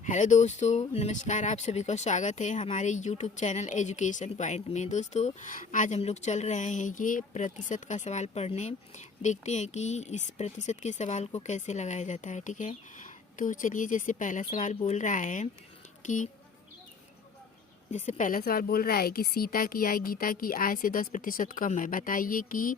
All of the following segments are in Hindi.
हेलो दोस्तों, नमस्कार। आप सभी का स्वागत है हमारे यूट्यूब चैनल एजुकेशन पॉइंट में। दोस्तों, आज हम लोग चल रहे हैं ये प्रतिशत का सवाल पढ़ने। देखते हैं कि इस प्रतिशत के सवाल को कैसे लगाया जाता है। ठीक है, तो चलिए, जैसे पहला सवाल बोल रहा है कि सीता की आय गीता की आय से 10% कम है। बताइए कि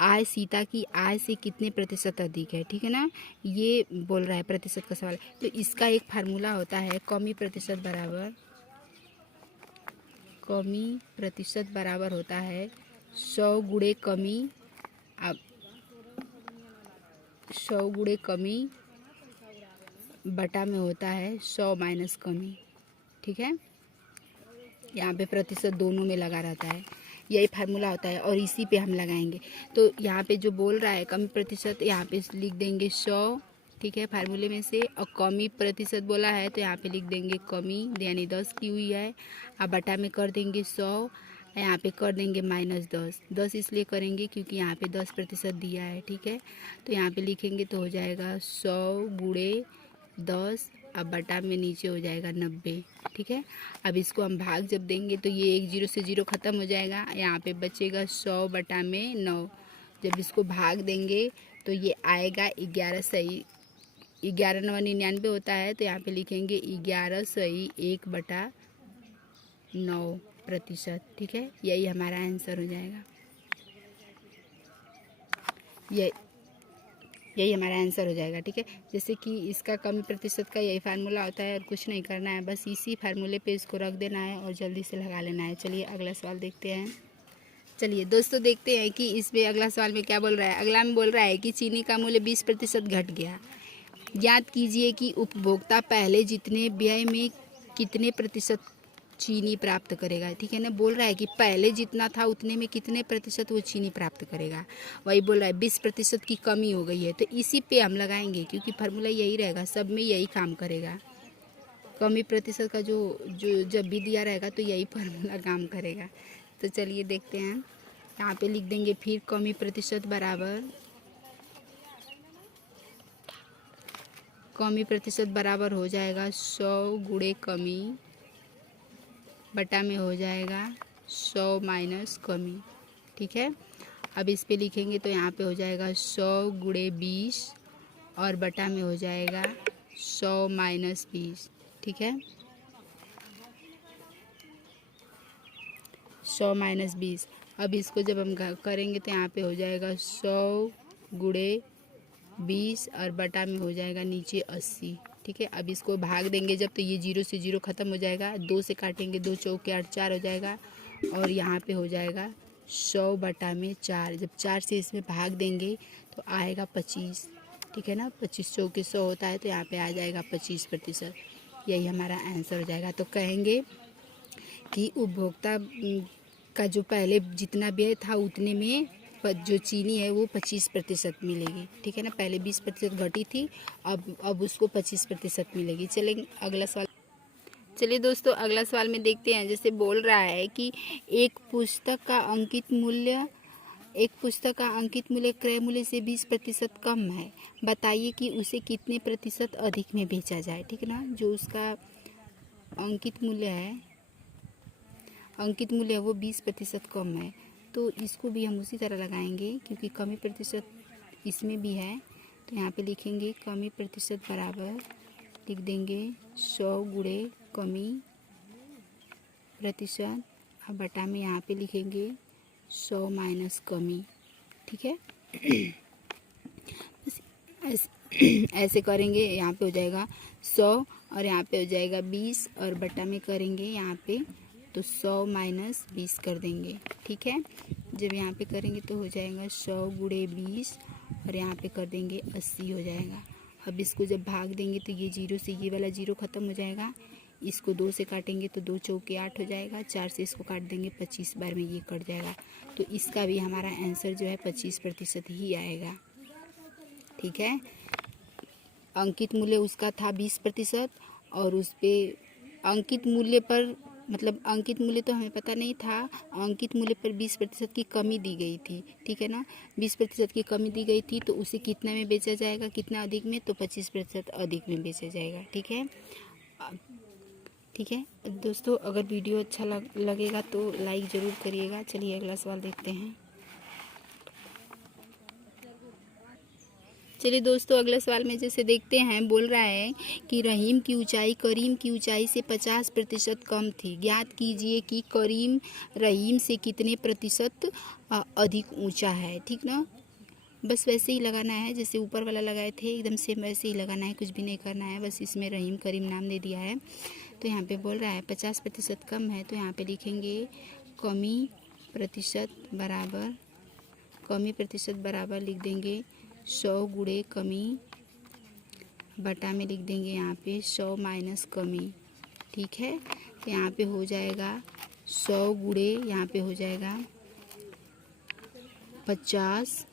आय सीता की आय से कितने प्रतिशत अधिक है। ठीक है ना, ये बोल रहा है, प्रतिशत का सवाल। तो इसका एक फार्मूला होता है, कमी प्रतिशत बराबर होता है 100 गुणे कमी। अब 100 गुणे कमी बटा में होता है 100 माइनस कमी। ठीक है, यहाँ पे प्रतिशत दोनों में लगा रहता है, यही फार्मूला होता है और इसी पे हम लगाएंगे। तो यहाँ पे जो बोल रहा है कमी प्रतिशत, यहाँ पे लिख देंगे 100। ठीक है, फार्मूले में से। और कमी प्रतिशत बोला है तो यहाँ पे लिख देंगे कमी, यानी 10 की हुई है। अब बटा में कर देंगे 100, यहाँ पे कर देंगे माइनस 10। 10 इसलिए करेंगे क्योंकि यहाँ पे 10% दिया है। ठीक है, तो यहाँ पे लिखेंगे तो हो जाएगा 100 गुणे 10। अब बटा में नीचे हो जाएगा 90। ठीक है, अब इसको हम भाग जब देंगे तो ये एक जीरो से जीरो ख़त्म हो जाएगा। यहाँ पे बचेगा 100 बटा में 9। जब इसको भाग देंगे तो ये आएगा 11 सही। 11 9 99 होता है, तो यहाँ पे लिखेंगे 11 सही 1/9%। ठीक है, यही हमारा आंसर हो जाएगा। यही हमारा आंसर हो जाएगा। ठीक है, जैसे कि इसका कमी प्रतिशत का यही फार्मूला होता है और कुछ नहीं करना है, बस इसी फार्मूले पे इसको रख देना है और जल्दी से लगा लेना है। चलिए अगला सवाल देखते हैं। चलिए दोस्तों, देखते हैं कि इसमें अगला सवाल में क्या बोल रहा है। अगला में बोल रहा है कि चीनी का मूल्य 20% घट गया। ज्ञात कीजिए कि उपभोक्ता पहले जितने व्यय में कितने प्रतिशत चीनी प्राप्त करेगा। ठीक है ना, बोल रहा है कि पहले जितना था उतने में कितने प्रतिशत वो चीनी प्राप्त करेगा। वही बोल रहा है 20% की कमी हो गई है, तो इसी पे हम लगाएंगे क्योंकि फार्मूला यही रहेगा, सब में यही काम करेगा। कमी प्रतिशत का जो जो जब भी दिया रहेगा तो यही फार्मूला काम करेगा। तो चलिए देखते हैं, यहाँ पे लिख देंगे फिर कमी प्रतिशत बराबर हो जाएगा 100 गुणे कमी बटा में हो जाएगा 100 माइनस कमी। ठीक है, अब इस पे लिखेंगे तो यहाँ पे हो जाएगा 100 गुणे 20 और बटा में हो जाएगा 100 माइनस 20। ठीक है, 100 माइनस 20। अब इसको जब हम करेंगे तो यहाँ पे हो जाएगा 100 गुणे 20 और बटा में हो जाएगा नीचे 80। ठीक है, अब इसको भाग देंगे जब तो ये जीरो से जीरो ख़त्म हो जाएगा। 2 से काटेंगे, 2 चौके 8 4 हो जाएगा और यहाँ पे हो जाएगा 100 बटा में 4। जब 4 से इसमें भाग देंगे तो आएगा 25। ठीक है ना, 25 चौके 100 होता है, तो यहाँ पे आ जाएगा 25%। यही हमारा आंसर हो जाएगा। तो कहेंगे कि उपभोक्ता का जो पहले जितना व्यय था उतने में जो चीनी है वो 25% मिलेगी। ठीक है ना, पहले 20% घटी थी, अब उसको 25% मिलेगी। चलेंगे अगला सवाल। चलिए दोस्तों, अगला सवाल में देखते हैं। जैसे बोल रहा है कि एक पुस्तक का अंकित मूल्य क्रय मूल्य से 20% कम है। बताइए कि उसे कितने प्रतिशत अधिक में बेचा जाए। ठीक है ना, जो उसका अंकित मूल्य है वो 20% कम है, तो इसको भी हम उसी तरह लगाएंगे क्योंकि कमी प्रतिशत इसमें भी है। तो यहाँ पे लिखेंगे कमी प्रतिशत बराबर, लिख देंगे 100 गुणे कमी प्रतिशत और बटा में यहाँ पे लिखेंगे 100 माइनस कमी। ठीक है, ऐसे करेंगे। यहाँ पे हो जाएगा 100 और यहाँ पे हो जाएगा 20 और बटा में करेंगे यहाँ पे तो 100 माइनस 20 कर देंगे। ठीक है, जब यहाँ पे करेंगे तो हो जाएगा 100 गुणे 20 और यहाँ पे कर देंगे 80 हो जाएगा। अब इसको जब भाग देंगे तो ये जीरो से ये वाला जीरो ख़त्म हो जाएगा। इसको 2 से काटेंगे तो 2 चौके 8 हो जाएगा। 4 से इसको काट देंगे 25 बार में ये कट जाएगा। तो इसका भी हमारा आंसर जो है 25% ही आएगा। ठीक है, अंकित मूल्य उसका था 20% और उस पर अंकित मूल्य पर अंकित मूल्य तो हमें पता नहीं था, अंकित मूल्य पर 20% की कमी दी गई थी। ठीक है ना, 20% की कमी दी गई थी, तो उसे कितना में बेचा जाएगा, कितना अधिक में, तो 25% अधिक में बेचा जाएगा। ठीक है, ठीक है दोस्तों, अगर वीडियो अच्छा लगेगा तो लाइक ज़रूर करिएगा। चलिए अगला सवाल देखते हैं। चलिए दोस्तों, अगले सवाल में जैसे देखते हैं, बोल रहा है कि रहीम की ऊंचाई करीम की ऊंचाई से 50% कम थी। ज्ञात कीजिए कि करीम रहीम से कितने प्रतिशत अधिक ऊंचा है। ठीक ना, बस वैसे ही लगाना है जैसे ऊपर वाला लगाए थे, एकदम सेम वैसे ही लगाना है, कुछ भी नहीं करना है। बस इसमें रहीम करीम नाम दे दिया है। तो यहाँ पे बोल रहा है 50% कम है, तो यहाँ पे लिखेंगे कमी प्रतिशत बराबर लिख देंगे 100 गुणे कमी बटा में लिख देंगे यहाँ पे 100 माइनस कमी। ठीक है, तो यहाँ पे हो जाएगा 100 गुणे, यहाँ पे हो जाएगा 50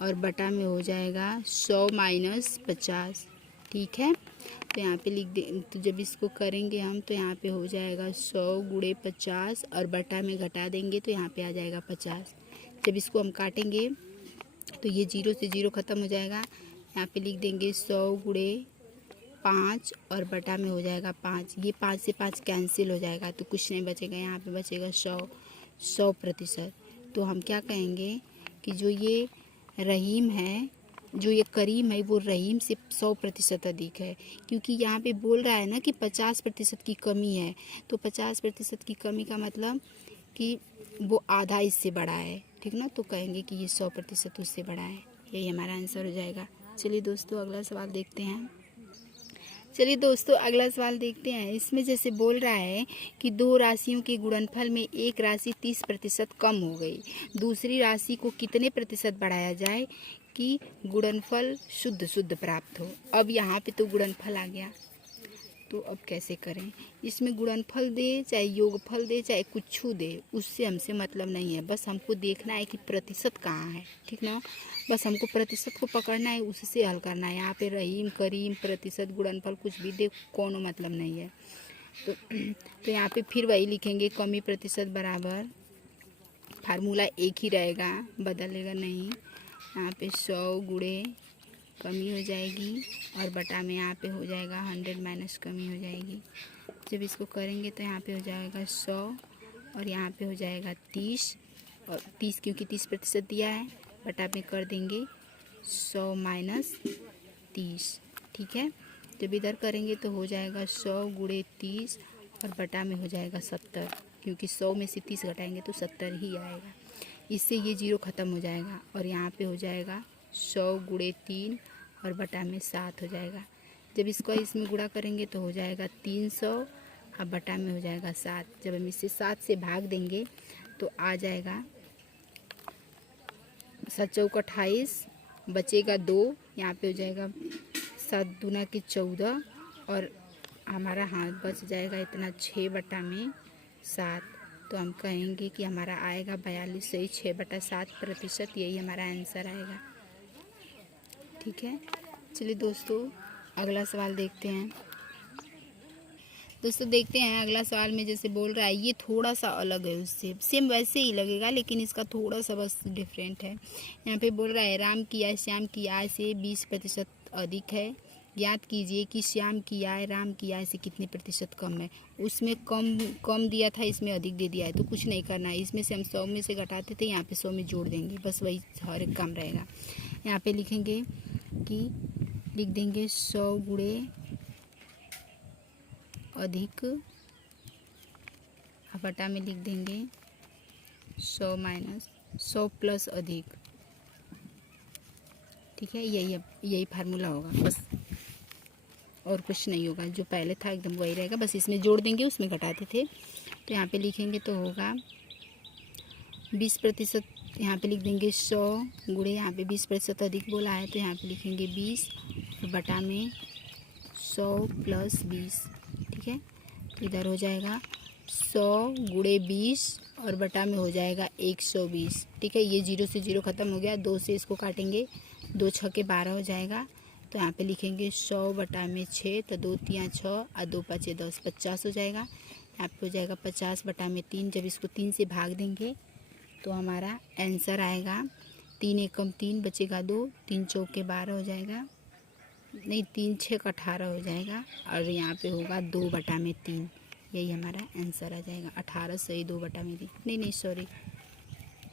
और बटा में हो जाएगा 100 माइनस 50। ठीक है, तो यहाँ पे लिख दे, तो जब इसको करेंगे हम तो यहाँ पे हो जाएगा 100 गुणे 50 और बटा में घटा देंगे तो यहाँ पे आ जाएगा 50। जब इसको हम काटेंगे तो ये 0 से 0 ख़त्म हो जाएगा। यहाँ पे लिख देंगे 100 गुणे 5 और बटा में हो जाएगा 5। ये 5 से 5 कैंसिल हो जाएगा तो कुछ नहीं बचेगा, यहाँ पे बचेगा 100%। तो हम क्या कहेंगे कि जो ये रहीम है, जो ये करीम है, वो रहीम से 100% अधिक है। क्योंकि यहाँ पे बोल रहा है ना कि 50% की कमी है, तो 50% की कमी का मतलब कि वो आधा इससे बड़ा है। ठीक ना, तो कहेंगे कि ये 100% उससे बड़ा है। यही हमारा आंसर हो जाएगा। चलिए दोस्तों अगला सवाल देखते हैं। इसमें जैसे बोल रहा है कि दो राशियों के गुणनफल में एक राशि 30% कम हो गई। दूसरी राशि को कितने प्रतिशत बढ़ाया जाए कि गुणनफल शुद्ध प्राप्त हो। अब यहाँ पे तो गुणनफल आ गया, तो अब कैसे करें। इसमें गुणनफल दे चाहे योगफल दे चाहे कुछ दे, उससे हमसे मतलब नहीं है। बस हमको देखना है कि प्रतिशत कहाँ है। ठीक ना, बस हमको प्रतिशत को पकड़ना है, उससे हल करना है। यहाँ पे रहीम करीम प्रतिशत गुणनफल कुछ भी दे, कोनो मतलब नहीं है। तो यहाँ पे फिर वही लिखेंगे कमी प्रतिशत बराबर, फार्मूला एक ही रहेगा, बदलेगा नहीं। यहाँ पे 100 गुणे कमी हो जाएगी और बटा में यहाँ पे हो जाएगा 100 माइनस कमी हो जाएगी। जब इसको करेंगे तो यहाँ पे हो जाएगा 100 और यहाँ पे हो जाएगा 30 और 30 क्योंकि 30% दिया है, बटा में कर देंगे 100 माइनस 30। ठीक है, जब इधर करेंगे तो हो जाएगा 100 गुणे 30 और बटा में हो जाएगा 70, क्योंकि 100 में से 30 घटाएंगे तो 70 ही आएगा। इससे ये 0 ख़त्म हो जाएगा और यहाँ पे हो जाएगा 100 गुणे 3 और बटा में 7 हो जाएगा। जब इसको इसमें गुणा करेंगे तो हो जाएगा 300 और बटा में हो जाएगा 7। जब हम इसे 7 से भाग देंगे तो आ जाएगा 7 चौक 28, बचेगा 2, यहाँ पे हो जाएगा 7 दूना की 14 और हमारा हाथ बच जाएगा इतना 6 बटा में 7। तो हम कहेंगे कि हमारा आएगा 42 से 6/7%। यही हमारा आंसर आएगा। ठीक है, चलिए दोस्तों अगला सवाल देखते हैं। दोस्तों देखते हैं अगला सवाल में जैसे बोल रहा है, ये थोड़ा सा अलग है उससे, सेम वैसे ही लगेगा लेकिन इसका थोड़ा सा बस डिफरेंट है। यहाँ पे बोल रहा है राम की आय श्याम की आय से 20% अधिक है। ज्ञात कीजिए कि श्याम की आय राम की आय से कितने प्रतिशत कम है। उसमें कम दिया था, इसमें अधिक दे दिया है, तो कुछ नहीं करना है। इसमें से हम 100 में से घटाते थे, यहाँ पे 100 में जोड़ देंगे, बस वही हर एक काम रहेगा। यहाँ पे लिखेंगे कि लिख देंगे 100 गुणे अधिक, बटा में लिख देंगे 100 माइनस 100 प्लस अधिक। ठीक है, यही फार्मूला होगा, बस और कुछ नहीं होगा। जो पहले था एकदम वही रहेगा, बस इसमें जोड़ देंगे, उसमें घटाते थे। तो यहाँ पे लिखेंगे तो होगा 20%। यहाँ पे लिख देंगे 100 गुणे, यहाँ पे 20% अधिक बोला है तो यहाँ पे लिखेंगे 20 और बटा में 100 प्लस 20। ठीक है, तो इधर हो जाएगा 100 गुणे 20 और बटा में हो जाएगा 120। ठीक है, ये 0 से 0 ख़त्म हो गया। 2 से इसको काटेंगे, 2 6 के 12 हो जाएगा। तो यहाँ पे लिखेंगे 100 बटा में 6, तो 2 3 6 और 2 5 10, 50 हो जाएगा। यहाँ पे हो जाएगा 50 बटा में 3। जब इसको 3 से भाग देंगे तो हमारा आंसर आएगा 3 एकम 3, बचेगा 2, 3 चौके 12 हो जाएगा। नहीं, 3×6 = 18 हो जाएगा और यहाँ पे होगा 2/3। यही हमारा आंसर आ जाएगा। 18 सही 2/3। नहीं नहीं सॉरी,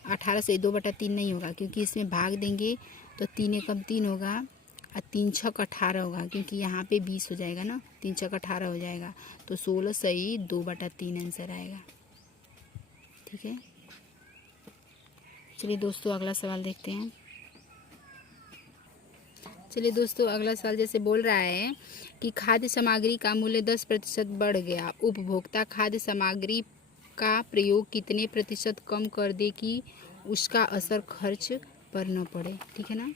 18 सही 2/3 नहीं होगा, क्योंकि इसमें भाग देंगे तो 3 एकम 3 होगा और 3×6 = 18 होगा, क्योंकि यहाँ पे 20 हो जाएगा ना, 3×6 = 18 हो जाएगा। तो 16 सही 2/3 आंसर आएगा। ठीक है, चलिए दोस्तों अगला सवाल देखते हैं। चलिए दोस्तों अगला सवाल जैसे बोल रहा है कि खाद्य सामग्री का मूल्य 10% बढ़ गया, उपभोक्ता खाद्य सामग्री का प्रयोग कितने प्रतिशत कम कर दे कि उसका असर खर्च पर न पड़े। ठीक है ना,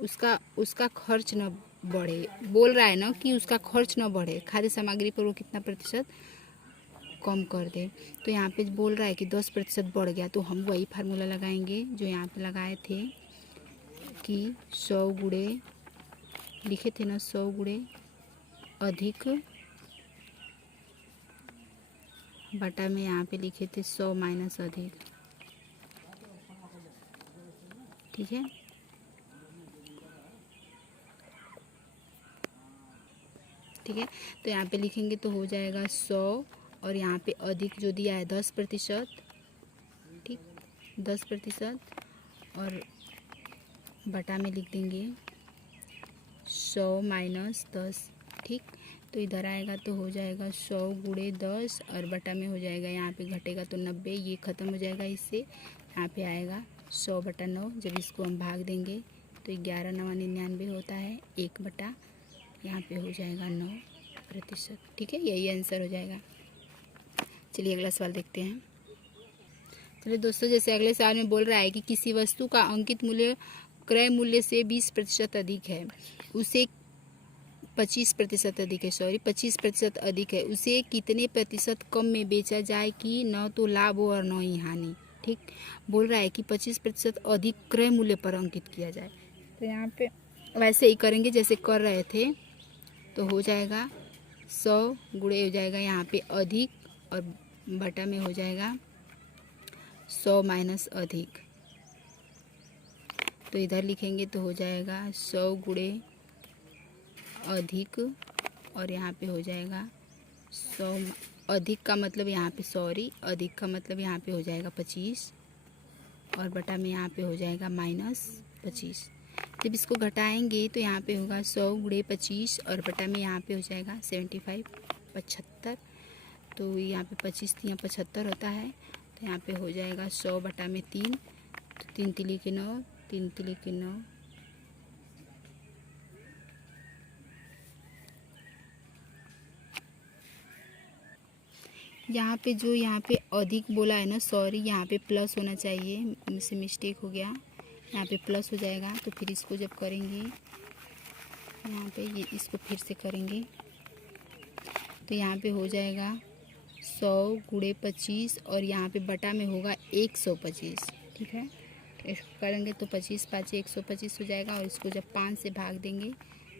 उसका खर्च न बढ़े, बोल रहा है ना कि उसका खर्च न बढ़े, खाद्य सामग्री पर वो कितना प्रतिशत कम कर दे। तो यहाँ पे बोल रहा है कि 10% बढ़ गया, तो हम वही फार्मूला लगाएंगे जो यहाँ पे लगाए थे कि 100 गुणे लिखे थे ना, 100 गुणे अधिक बटा में यहाँ पे लिखे थे 100 माइनस अधिक। ठीक है, ठीक है, तो यहाँ पे लिखेंगे तो हो जाएगा 100 और यहाँ पे अधिक जो दिया है 10%। ठीक, 10% और बटा में लिख देंगे 100 माइनस 10। ठीक, तो इधर आएगा तो हो जाएगा 100 गुणे 10 और बटा में हो जाएगा, यहाँ पे घटेगा तो 90, ये ख़त्म हो जाएगा इससे। यहाँ पे आएगा 100/9। जब इसको हम भाग देंगे तो 11×9 = 99 होता है, 1 बटा यहाँ पे हो जाएगा 9%। ठीक है, यही आंसर हो जाएगा। चलिए अगला सवाल देखते हैं। चलिए दोस्तों जैसे अगले सवाल में बोल रहा है कि किसी वस्तु का अंकित मूल्य क्रय मूल्य से 20% अधिक है, उसे 25% अधिक है, 25% अधिक है, उसे कितने प्रतिशत कम में बेचा जाए कि न तो लाभ हो और न ही हानि। ठीक, बोल रहा है कि 25% अधिक क्रय मूल्य पर अंकित किया जाए। तो यहाँ पे वैसे ही करेंगे जैसे कर रहे थे, तो हो जाएगा 100 गुणे हो जाएगा यहाँ पे अधिक और बटा में हो जाएगा 100 माइनस अधिक। तो इधर लिखेंगे तो हो जाएगा 100 गुणे अधिक और यहाँ पे हो जाएगा 100 अधिक का मतलब यहाँ पे सॉरी अधिक का मतलब यहाँ पे हो जाएगा 25 और बटा में यहाँ पे हो जाएगा -25। जब इसको घटाएंगे तो यहाँ पे होगा 100 गुणे 25 और बटा में यहाँ पे हो जाएगा 75 75। तो यहाँ पे 25 3 75 होता है, तो यहाँ पे हो जाएगा 100/3। तो 3 तिली के 9, 3 तिली के 9, यहाँ पे जो यहाँ पे अधिक बोला है ना, सॉरी यहाँ पे प्लस होना चाहिए, मुझसे मिस्टेक हो गया, यहाँ पे प्लस हो जाएगा। तो फिर इसको जब करेंगे यहाँ पे ये इसको फिर से करेंगे तो यहाँ पे हो जाएगा 100 गुणे 25 और यहाँ पे बटा में होगा 125। ठीक है, इसको करेंगे तो 25 5 125 हो जाएगा और इसको जब 5 से भाग देंगे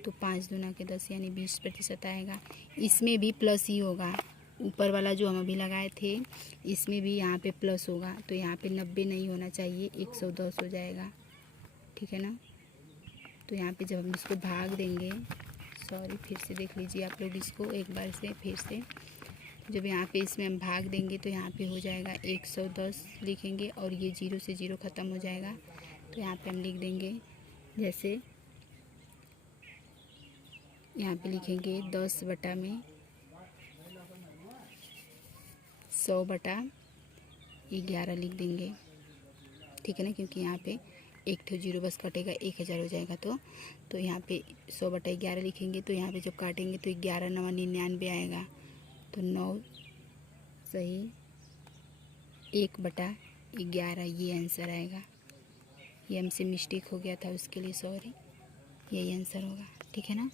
तो 5 दूना के 10 यानी 20% आएगा। इसमें भी प्लस ही होगा, ऊपर वाला जो हम अभी लगाए थे इसमें भी यहाँ पे प्लस होगा, तो यहाँ पे 90 नहीं होना चाहिए, 110 हो जाएगा। ठीक है ना, तो यहाँ पे जब हम इसको भाग देंगे, सॉरी फिर से देख लीजिए आप लोग इसको एक बार से फिर से, जब यहाँ पे इसमें हम भाग देंगे तो यहाँ पे हो जाएगा 110 लिखेंगे और ये 0 से 0 ख़त्म हो जाएगा। तो यहाँ पे हम लिख देंगे जैसे यहाँ पे लिखेंगे 10 बटा में 100/11 लिख देंगे। ठीक है ना, क्योंकि यहाँ पे एक तो 0 बस कटेगा, 1000 हो जाएगा। तो यहाँ पे 100/11 लिखेंगे, तो यहाँ पे जब काटेंगे तो 11×9 = 99 आएगा। तो 9 सही 1/11 ये आंसर आएगा। ये हमसे मिस्टेक हो गया था, उसके लिए सॉरी, यही आंसर होगा। ठीक है ना।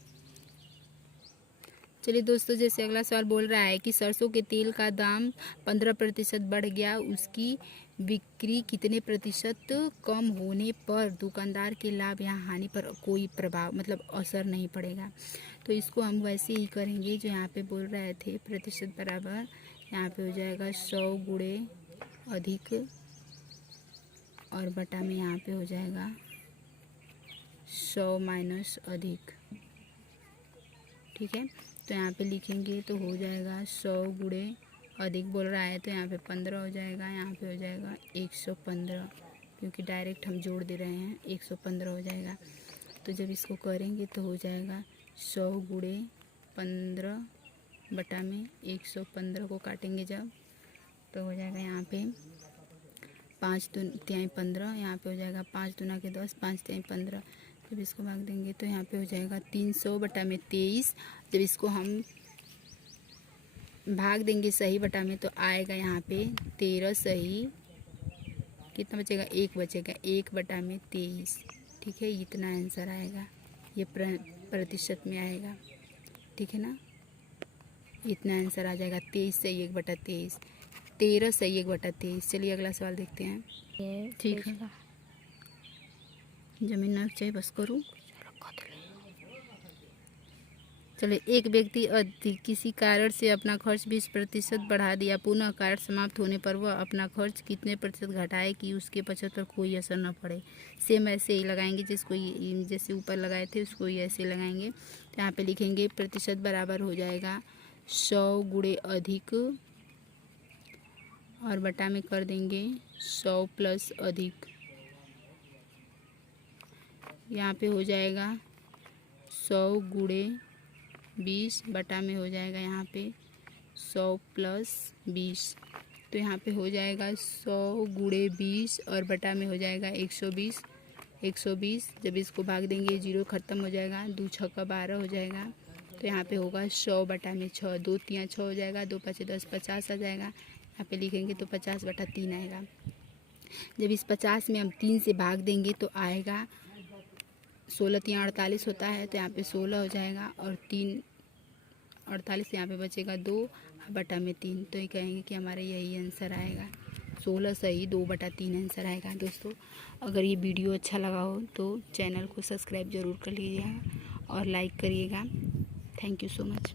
चलिए दोस्तों जैसे अगला सवाल बोल रहा है कि सरसों के तेल का दाम 15% बढ़ गया, उसकी बिक्री कितने प्रतिशत कम होने पर दुकानदार के लाभ या हानि पर कोई प्रभाव मतलब असर नहीं पड़ेगा। तो इसको हम वैसे ही करेंगे जो यहाँ पे बोल रहे थे, प्रतिशत बराबर यहाँ पे हो जाएगा 100 गुणे अधिक और बटा में यहाँ पे हो जाएगा 100 माइनस अधिक। ठीक है। तो यहाँ पे लिखेंगे तो हो जाएगा 100 गुणे अधिक बोल रहा है तो यहाँ पे 15 हो जाएगा, यहाँ पे हो जाएगा 115, क्योंकि डायरेक्ट हम जोड़ दे रहे हैं 115 हो जाएगा। तो जब इसको करेंगे तो हो जाएगा 100 गुणे 15 बटा में 115 को काटेंगे जब तो हो जाएगा यहाँ पे 5 तिहाई 15, यहाँ पे हो जाएगा 5 दूना के 10, 5 तिहाई 15। जब इसको भाग देंगे तो यहाँ पे हो जाएगा 300 बटा में 23। जब इसको हम भाग देंगे सही बटा में तो आएगा यहाँ पे 13 सही, कितना बचेगा 1 बचेगा, 1 बटा में 23। ठीक है, इतना आंसर आएगा, ये प्रतिशत में आएगा। ठीक है ना, इतना आंसर आ जाएगा 23 सही 1 बटा 23, 13 सही 1 बटा 23। चलिए अगला सवाल देखते हैं। ठीक है, जमीन ना चाहिए बस करूँ। चलिए, एक व्यक्ति अधिक किसी कारण से अपना खर्च 20% बढ़ा दिया, पुनः कार्य समाप्त होने पर वह अपना खर्च कितने प्रतिशत घटाए कि उसके बचत पर कोई असर न पड़े। सेम ऐसे ही लगाएंगे, जिसको जैसे ऊपर लगाए थे उसको ही ऐसे लगाएंगे। तो यहाँ पे लिखेंगे प्रतिशत बराबर हो जाएगा 100 गुणे अधिक और बटा में कर देंगे 100 प्लस अधिक, यहाँ पे हो जाएगा 100 गुणे 20 बटा में हो जाएगा यहाँ पे 100 प्लस 20। तो यहाँ पे हो जाएगा 100 गुणे 20 और बटा में हो जाएगा 120। 120 जब इसको भाग देंगे 0 ख़त्म हो जाएगा, 2 छक्का 12 हो जाएगा। तो यहाँ पे होगा 100 बटा में 6, 2 तियाँ 6 हो जाएगा, 2 पाँच 10, 50 आ जाएगा। यहाँ पे लिखेंगे तो 50 बटा 3 आएगा। जब इस 50 में हम 3 से भाग देंगे तो आएगा 16 तियाँ 48 होता है, तो यहाँ पे 16 हो जाएगा और 3 48, यहाँ पे बचेगा 2 बटा में 3। तो ये कहेंगे कि हमारा यही आंसर आएगा, 16 सही 2 बटा 3 आंसर आएगा। दोस्तों, अगर ये वीडियो अच्छा लगा हो तो चैनल को सब्सक्राइब ज़रूर कर लीजिएगा और लाइक करिएगा। Thank you so much.